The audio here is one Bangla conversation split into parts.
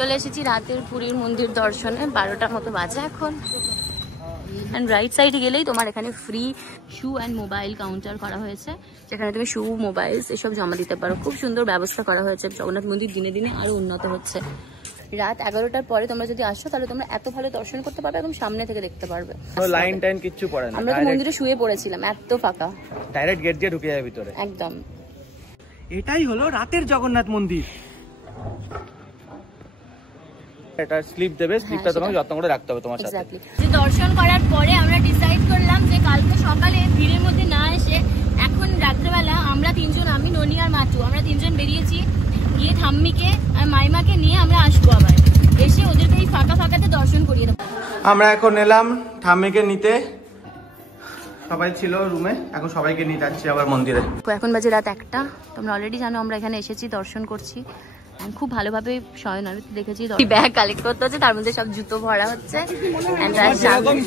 চলে এসেছি রাতের পুরীর মন্দির দর্শনে, 12টার মতো বাজে এখন। অ্যান্ড রাইট সাইডে গেলেই তোমার এখানে free shoe and mobile counter করা হয়েছে, যেখানে তুমি শু মোবাইলস এসব জমা দিতে পারো। খুব সুন্দর ব্যবস্থা করা হয়েছে। জগন্নাথ মন্দির দিনে দিনে আরো উন্নত হচ্ছে। রাত 11টার পরে তোমরা যদি আসো তাহলে তোমরা এত ভালো দর্শন করতে পারবে, একদম সামনে থেকে দেখতে পারবে। লাইন টাইন কিচ্ছু পড়ে না, আমরা তো মন্দিরে শুয়ে পড়েছিলাম, এত ফাঁকা, ডাইরেক্ট গেট দিয়ে ঢুকে যাবে ভিতরে একদম। এটাই হলো রাতের জগন্নাথ মন্দির। এটা স্লিপ দেবে, স্লিপটা তোমাকে যত্ন করে রাখতে হবে তোমার সাথে। যে দর্শন করার পরে আমরা ডিসাইড করলাম যে কালকে সকালে ভিড়ের মধ্যে না এসে এখন রাত্রেবেলা আমরা তিনজন, আমি, ননি আর মাটু, আমরা তিনজন বেরিয়েছি গিয়ে ঠাম্মিকে আর মাইমাকে নিয়ে আমরা আসবো, আবার এসে ওদেরকে এই ফাঁকা ফাঁকাতে দর্শন করিয়ে দেবো। আমরা এখন এলাম ঠাম্মিকে নিতে, সবাই ছিল রুমে, এখন সবাইকে নিয়ে যাচ্ছি আবার মন্দিরে। এখন বাজে রাত 1টা। তোমরা অলরেডি জানো আমরা এখানে এসেছি, দর্শন করছি। খুব ভালোভাবে শয়ন দেখেছি, ব্যাগ কালেক্ট করতে হচ্ছে, তার মধ্যে সব জুতো ভরা হচ্ছে।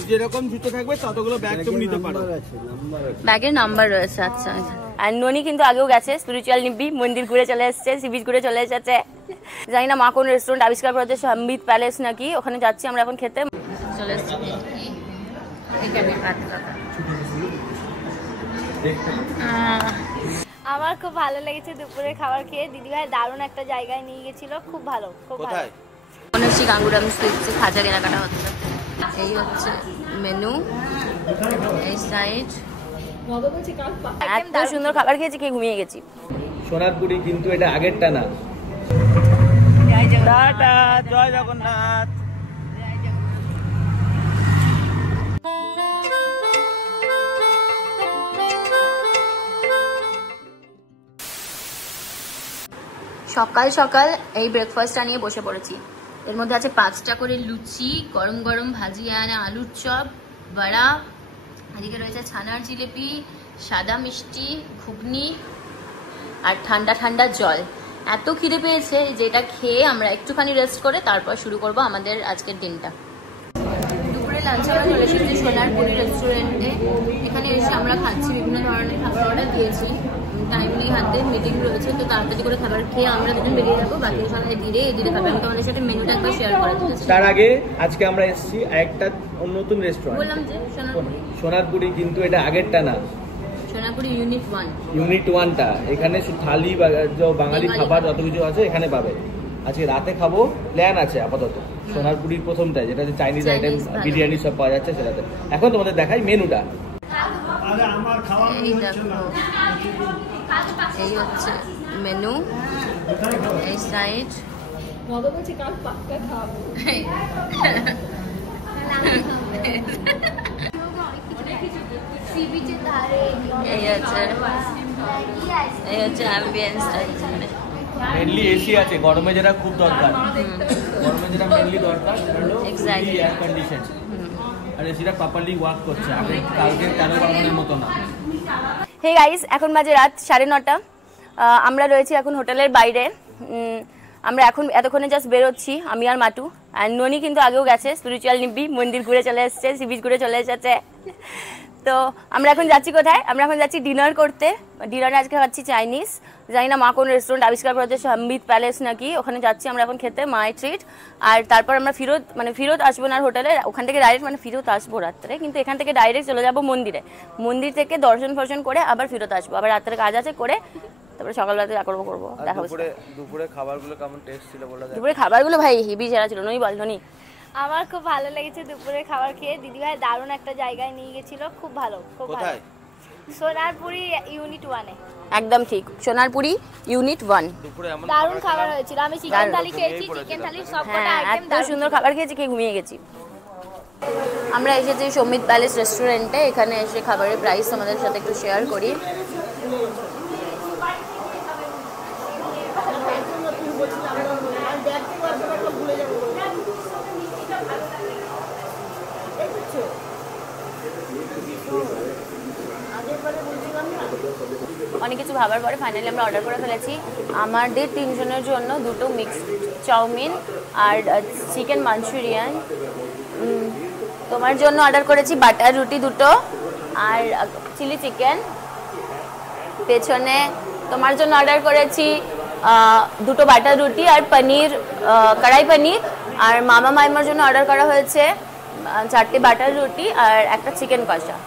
যেরকম জুতো থাকবে ততগুলো ব্যাগ তুমি নিতে পারো, ব্যাগের নাম্বার রয়েছে। আচ্ছা, আর ননি কিন্তু আগেও গেছে, স্পিরিচুয়াল নিব্বি মন্দির ঘুরে চলে এসেছে, সি বিচ ঘুরে চলে এসেছে। জানি না মা কোন রেস্টুরেন্ট আবিষ্কার করেছে, সম্বিত প্যালেস নাকি, ওখানে যাচ্ছি আমরা এখন খেতে। চলে এসেছি আমার খুব ভালো লেগেছে দুপুরে খাবার খেয়ে। দিদিভাই দারুণ একটা জায়গায় নিয়ে গেছিল, খুব ভালো, খুব ভালো। মনে হচ্ছে গাঙ্গুরাম সুইটসে খাজা কেনাকাটা হচ্ছে। এই হচ্ছে মেনু, এই সাইড। এত সুন্দর খাবার খেয়েছি, খেয়ে ঘুমিয়ে গেছি। সোনারপুরি কিন্তু এটা আগেরটা না। টাটা, জয় জগন্নাথ। সকাল সকাল এই ব্রেকফাস্টটা নিয়ে বসে পড়েছি। এর মধ্যে আছে 5টা করে লুচি, গরম গরম ভাজি, আনা আলুর চপ, বড়া, এদিকে রয়েছে ছানার জিলিপি, সাদা মিষ্টি, ঘুগনি আর ঠান্ডা ঠান্ডা জল। এত খিদে পেয়েছে যেটা খেয়ে আমরা একটুখানি রেস্ট করে তারপর শুরু করব আমাদের আজকের দিনটা। দুপুরে লাঞ্চ আমরা চলে এসেছি সোনারপুরি রেস্টুরেন্টে। এখানে এসে আমরা খাচ্ছি, বিভিন্ন ধরনের খাবার অর্ডার দিয়েছি। টাইম নেই হাতে, মিটিং রয়েছে, তো তাড়াতাড়ি করে খাবার খেয়ে আমরা দুজন বেরিয়ে যাবো। বাকি সবাই ধীরে ধীরে খাবে। আমি তোমাদের সাথে মেনুটা একবার শেয়ার করে দিচ্ছি। তার আগে আজকে আমরা এসেছি একটা নতুন রেস্টুরেন্ট, বললাম যে সোনারপুরি, কিন্তু এটা আগেরটা না, সোনারপুরি ইউনিট 1। ইউনিট 1টা। এখানে থালি বা বাঙালি খাবার যত কিছু আছে এখানে পাবে। আজকে রাতে খাবো, প্ল্যান আছে আপাতত সোনারপুরির প্রথমটা, যেটা চাইনিজ আইটেম, বিরিয়ানি সব পাওয়া যাচ্ছে সেটাতে। এখন তোমাদের দেখাই মেনুটা। এই হচ্ছে মেনু, এই সাইড। এই হচ্ছে অ্যাম্বিয়েন্সটা। মেইনলি এসি আছে, গরমে যেটা খুব দরকার, গরমে যেটা মেইনলি দরকার সেটা হলো এয়ার কন্ডিশন। আর এসিটা প্রপারলি ওয়ার্ক করছে, আগে কালকে 13-12 মতো না। হে গাইস, এখন বাজে রাত 9:30। আমরা রয়েছি এখন হোটেলের বাইরে। আমরা এখন এতক্ষণে জাস্ট বেরোচ্ছি, আমি আর মাটু। আর ননি কিন্তু আগেও গেছে, স্পিরিচুয়াল নিব্বি মন্দির ঘুরে চলে এসেছে, সি বিচ ঘুরে চলে এসেছে। তো আমরা এখন যাচ্ছি কোথায়? আমরা এখন যাচ্ছি ডিনার করতে। ডিনারে আজকে খাচ্ছি চাইনিজ। জানি না মা কোন রেস্টুরেন্ট আবিষ্কার করেছে, সম্বিত প্যালেস নাকি, ওখানে যাচ্ছি আমরা এখন খেতে, মায়ের ট্রিট। আর তারপর আমরা ফিরত আসবো না হোটেলে, ওখান থেকে ডাইরেক্ট ফিরত আসবো রাত্রে, কিন্তু এখান থেকে ডাইরেক্ট চলে যাবো মন্দিরে। মন্দির থেকে দর্শন করে আবার ফিরত আসবো, আবার রাত্রে কাজ আছে করে তারপরে সকালবেলাতে যা করবো দেখাবো। দুপুরে খাবারগুলো কেমন টেস্ট ছিল বলা যায়? দুপুরে খাবারগুলো ভাই হেভি সেরা ছিল। নই বল ননি। আমার খুব ভালো লেগেছে দুপুরে খাবার খেয়ে। দিদিভাই দারুণ একটা জায়গায় নিয়ে গেছিল, খুব ভালো, খুব ভালো। সোনারপুরি ইউনিট 1-এ। একদম ঠিক, সোনারপুরি ইউনিট 1। দারুণ খাবার হয়েছিল। আমি চিকেন থালি খেয়েছি, চিকেন থালির সবকটা আইটেম এত সুন্দর খাবার খেয়েছি, খেয়ে ঘুমিয়ে গেছি। আমরা এসেছি সম্বিত প্যালেস রেস্টুরেন্টে। এখানে এসে খাবারের প্রাইস আমাদের সাথে একটু শেয়ার করি। অনেক কিছু ভাবার পরে ফাইনালি আমরা অর্ডার করে ফেলেছি। আমাদের 3 জনের জন্য 2টো মিক্সড চাউমিন আর চিকেন মাঞ্চুরিয়ান। তোমার জন্য অর্ডার করেছি বাটার রুটি 2টো আর চিলি চিকেন। পেছনে তোমার জন্য অর্ডার করেছি দুটো বাটার রুটি আর পনির, কড়াই পনির। আর মামা মাইমার জন্য অর্ডার করা হয়েছে 4টে বাটার রুটি আর একটা চিকেন কষা।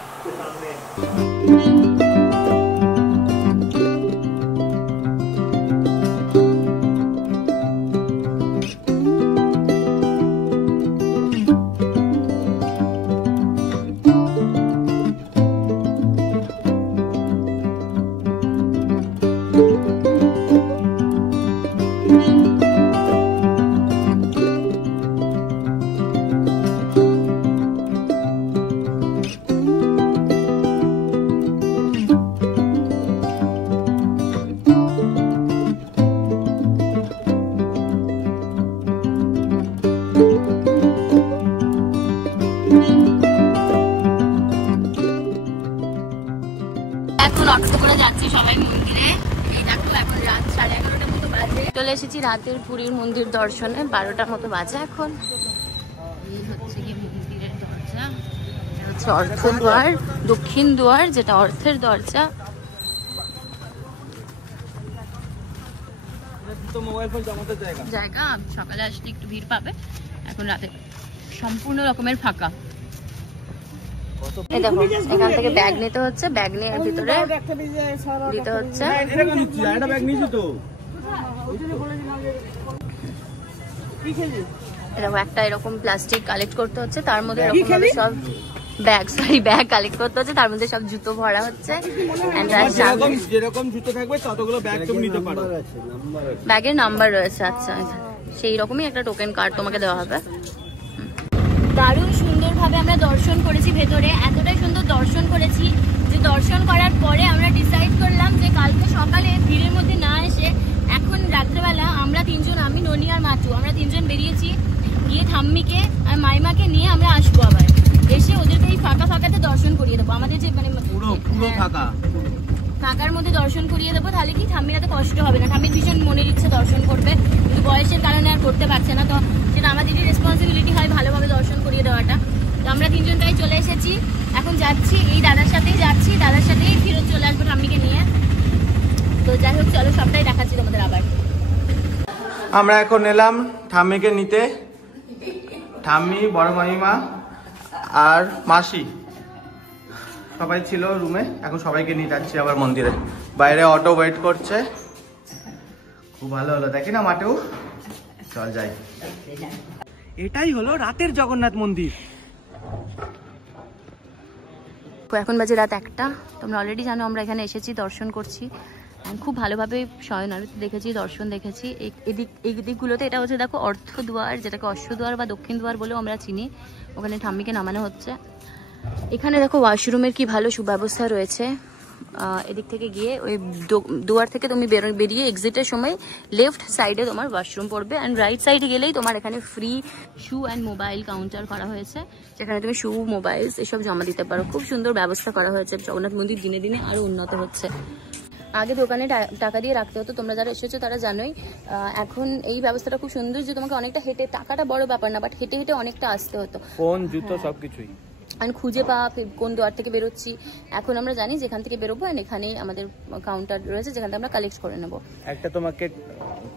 চলে এসেছি রাতের পুরীর মন্দির দর্শনে, 12টার মতো বাজে এখন। এই হচ্ছে কি মন্দিরের দরজা, এটা হচ্ছে অর্থ দ্বার, দক্ষিণ দ্বার যেটা অর্থের দরজা। জায়গা সকালে আসলে একটু ভিড় পাবে, এখন রাতে সম্পূর্ণ রকমের ফাঁকা। এই দেখো এখান থেকে ব্যাগ নিতে হচ্ছে, ব্যাগ নিয়ে ভিতরে দিতে হচ্ছে। এরকম একটা এরকম প্লাস্টিক কালেক্ট করতে হচ্ছে, তার মধ্যে এরকম ভাবে সব ব্যাগ কালেক্ট করতে হচ্ছে, তার মধ্যে সব জুতো ভরা হচ্ছে। যেরকম জুতো থাকবে ততগুলো ব্যাগ তুমি নিতে পারো, ব্যাগের নাম্বার রয়েছে। আচ্ছা, সেই রকমই একটা টোকেন কার্ড তোমাকে দেওয়া হবে। দারুণ সুন্দরভাবে আমরা দর্শন করেছি ভেতরে, এতটাই সুন্দর দর্শন করেছি যে দর্শন করার পরে আমরা ডিসাইড করলাম যে কালকে সকালে ভিড়ের মধ্যে না এসে এখন রাত্রেবেলা আমরা তিনজন, আমি, ননি আর মাটু, আমরা তিনজন বেরিয়েছি গিয়ে ঠাম্মিকে আর মাইমাকে নিয়ে আমরা আসবো, আবার এসে ওদেরকে এই ফাঁকাতে দর্শন করিয়ে দেবো। আমাদের যে মানে পুরো ফাঁকার মধ্যে দর্শন করিয়ে দেবো, তাহলে কি ঠাম্মির এত কষ্ট হবে না। ঠাম্মির ভীষণ মনের ইচ্ছে দর্শন করবে, কিন্তু বয়সের কারণে আর করতে পারছে না, তো সেটা আমাদেরই রেসপন্সিবিলিটি হয় ভালোভাবে দর্শন করিয়ে দেওয়াটা। তো আমরা তিনজনটাই চলে এসেছি, এখন যাচ্ছি এই দাদার সাথেই যাচ্ছি, দাদার সাথেই ফেরত চলে আসবো ঠাম্মিকে নিয়ে। তো যাই হোক চলো সবটাই দেখাচ্ছি তোমাদের। আবার আমরা এখন এলাম ঠাম্মিকে নিতে, ঠাম্মি, বড় মামিমা আর মাসি সবাই ছিল রুমে, এখন সবাইকে নিয়ে যাচ্ছি আবার মন্দিরে। বাইরে অটো ওয়েট করছে, খুব ভালো হলো দেখি না মাঠেও। চল যাই। এটাই হলো রাতের জগন্নাথ মন্দির। এখন বাজে রাত 1টা। তোমরা অলরেডি জানো আমরা এখানে এসেছি, দর্শন করছি, খুব ভালোভাবে শয়ন আরতি দেখেছি, দর্শন দেখেছি। এই দিকগুলোতে এটা হচ্ছে দেখো অর্থ দ্বার, যেটাকে অশ্বদ্বার বা দক্ষিণ দ্বার বলেও আমরা চিনি। ওখানে ঠাম্মিকে নামানো হচ্ছে। এখানে দেখো ওয়াশরুমের কি ভালো সুব্যবস্থা রয়েছে। এদিক থেকে গিয়ে ওই দুয়ার থেকে তুমি বেরিয়ে এক্সিটের সময় লেফট সাইডে তোমার ওয়াশরুম পড়বে, অ্যান্ড রাইট সাইডে গেলেই তোমার এখানে free shoe and mobile counter করা হয়েছে, যেখানে তুমি শু, মোবাইলস এসব জমা দিতে পারো। খুব সুন্দর ব্যবস্থা করা হয়েছে। জগন্নাথ মন্দির দিনে দিনে আরো উন্নত হচ্ছে। আগে দোকানে টাকা দিয়ে রাখতে হতো, তোমরা যারা এসেছো তারা জানোই। এখন এই ব্যবস্থাটা খুব সুন্দর যে তোমাকে অনেকটা হেঁটে, টাকাটা বড় ব্যাপার না, বাট হেঁটে হেঁটে অনেকটা আসতে হতো। ফোন, জুতো সবকিছুই আমি খুঁজে পাওয়া কোন দুয়ার থেকে বেরোচ্ছি। এখন আমরা জানি যেখান থেকে বেরোবো, এন্ড এখানেই আমাদের কাউন্টার রয়েছে যেখান থেকে আমরা কালেক্ট করে নেবো। একটা তোমাকে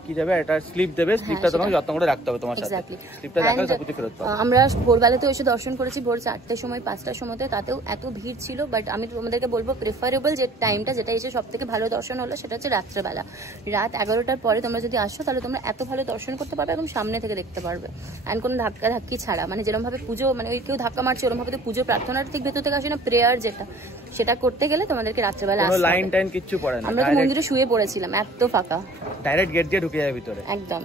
কি যাবে, এটা স্লিপ দেবে, স্লিপটা তোমাকে যত্ন করে রাখতে হবে তোমার সাথে। স্লিপটা রাখলে সবকিছু ফেরত পাবে। আমরা ভোরবেলাতে এসে দর্শন করেছি, ভোর 4টার সময়, 5টার সময়তে, তাতেও এত ভিড় ছিল। বাট আমি তোমাদেরকে বলবো প্রেফারেবল যে টাইমটা, যেটা এসে সব থেকে ভালো দর্শন হলো, সেটা হচ্ছে রাত্রেবেলা। রাত 11টার পরে তোমরা যদি আসো তাহলে তোমরা এত ভালো দর্শন করতে পারবে এবং সামনে থেকে দেখতে পারবে, অ্যান্ড কোনো ধাক্কি ছাড়া। মানে যেরকম ভাবে পুজো, মানে ওই কেউ ধাক্কা মারছে ওরকম ভাবে পুজো প্রার্থনার ঠিক ভেতর থেকে আসে না, প্রেয়ার যেটা, সেটা করতে গেলে তোমাদেরকে রাত্রেবেলা আসতে হবে। লাইন টাইন কিচ্ছু পড়ে না। আমরা তো মন্দিরে শুয়ে পড়েছিলাম, এত ফাঁকা, ডাইরেক্ট গেট দিয়ে ঢুকে যাবে ভিতরে একদম।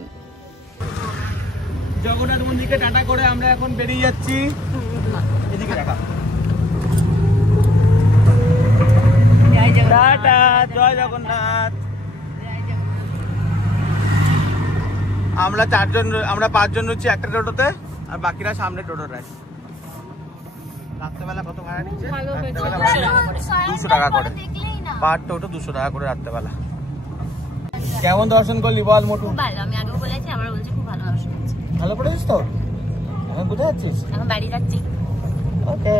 জগন্নাথ মন্দিরকে টাটা করে আমরা এখন বেরিয়ে যাচ্ছি। এদিকে রাখা, টাটা, জয় জগন্নাথ। আমরা 5জন রয়েছি একটা টোটোতে, আর বাকিরা সামনে টোটো রায়। রাত্রেবেলা কত ভাড়া নিচ্ছে? 200 টাকা করে পার টোটো, 200 টাকা করে রাত্রেবেলা। কেমন দর্শন করলি বল মোটু? ভালো, আমি আগেও বলেছি, আমরা বলছি খুব ভালো দর্শন হচ্ছে। ভালো পড়েছিস তো? এখন কোথায় যাচ্ছিস? এখন বাড়ি যাচ্ছি। ওকে।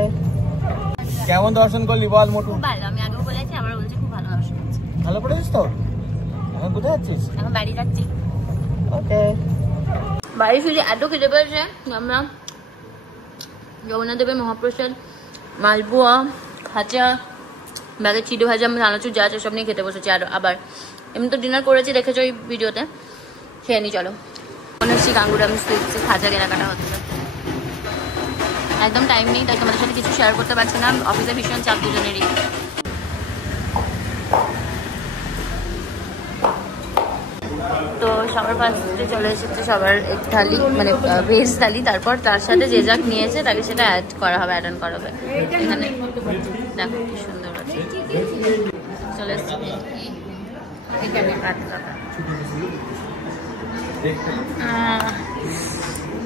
কেমন দর্শন করলি বল মোটু? ভালো, আমি আগেও বলেছি, আমরা বলছি খুব ভালো দর্শন হচ্ছে। ভালো পড়েছিস তো? এখন কোথায় যাচ্ছিস? এখন বাড়ি যাচ্ছি। ওকে। বাড়ি ফিরে এত খেতে পেয়েছে আমরা জগন্নাথ দেবের মহাপ্রসাদ, মালপোয়া, খাঁচা, ব্যাগের চিড়ে ভাজা, চানাচুর যা আছে সব নিয়ে খেতে বসেছি। আর আবার এমনি তো ডিনার করেছি, দেখেছো ওই ভিডিওতে, খেয়ে নি। চলো মনে হচ্ছে গাঙ্গুরাম সুইটসে খাজা কেনাকাটা হচ্ছে। একদম টাইম নেই, তাই তোমাদের সাথে কিছু শেয়ার করতে পারছি না। অফিসে ভীষণ চাপ দুজনেরই। তো সবার ফার্স্টে চলে এসেছে সবার এক থালি, মানে ভেজ থালি। তারপর তার সাথে যে যাক নিয়েছে তাকে সেটা অ্যাড করা হবে, অ্যাড অন করা হবে। এখানে দেখো কি সুন্দর আছে। চলে এসেছে এখানে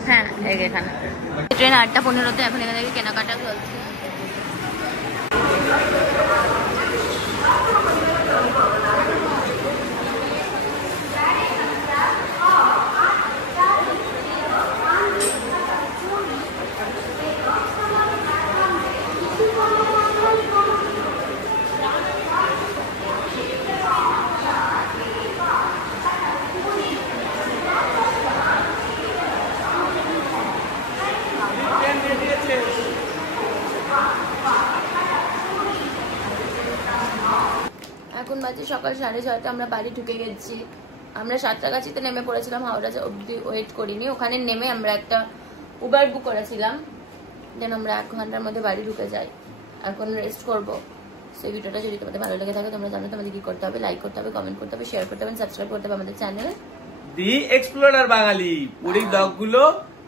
হ্যাঁ এখানে ট্রেন 8:15-তে। এখন এখানে থেকে কেনাকাটা চলছে। এখন বাজে সকাল 6:30। আমরা বাড়ি ঢুকে গেছি। আমরা সাঁতরাগাছিতে নেমে পড়েছিলাম, হাওড়া অব্দি ওয়েট করিনি। ওখানে নেমে আমরা একটা উবার বুক করেছিলাম, যেন আমরা 1 ঘন্টার মধ্যে বাড়ি ঢুকে যাই। এখন রেস্ট করবো। সেই ভিডিওটা যদি তোমাদের ভালো লেগে থাকে, তোমরা জানো তোমাদের কি করতে হবে, লাইক করতে হবে, কমেন্ট করতে হবে, শেয়ার করতে হবে, সাবস্ক্রাইব করতে হবে আমাদের চ্যানেল দি এক্সপ্লোরার বাঙালি। পুরীর ব্লগগুলো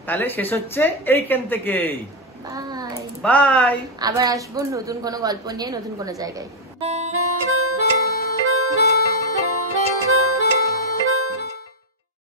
তাহলে শেষ হচ্ছে এইখান থেকেই। Bye bye. আবার আসবো নতুন কোনো গল্প নিয়ে, নতুন কোনো জায়গায়।